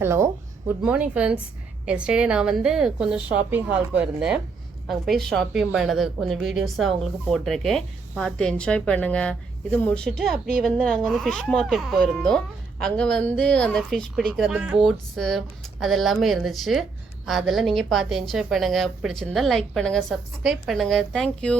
Hello, good morning friends. Yesterday நான் கொஞ்சம் shopping hall போயிருந்தேன். அங்கே போய் ஷாப்பிங் பண்ணது கொஞ்சம் வீடியோஸாக உங்களுக்கு போட்டிருக்கேன், பார்த்து என்ஜாய் பண்ணுங்கள். இது முடிச்சுட்டு அப்படியே நாங்கள் ஃபிஷ் மார்க்கெட் போயிருந்தோம். அங்கே அந்த ஃபிஷ் பிடிக்கிற அந்த போட்ஸு அதெல்லாமே இருந்துச்சு. அதெல்லாம் நீங்கள் பார்த்து என்ஜாய் பண்ணுங்கள். பிடிச்சிருந்தா லைக் பண்ணுங்கள், சப்ஸ்கிரைப் பண்ணுங்கள். தேங்க்யூ.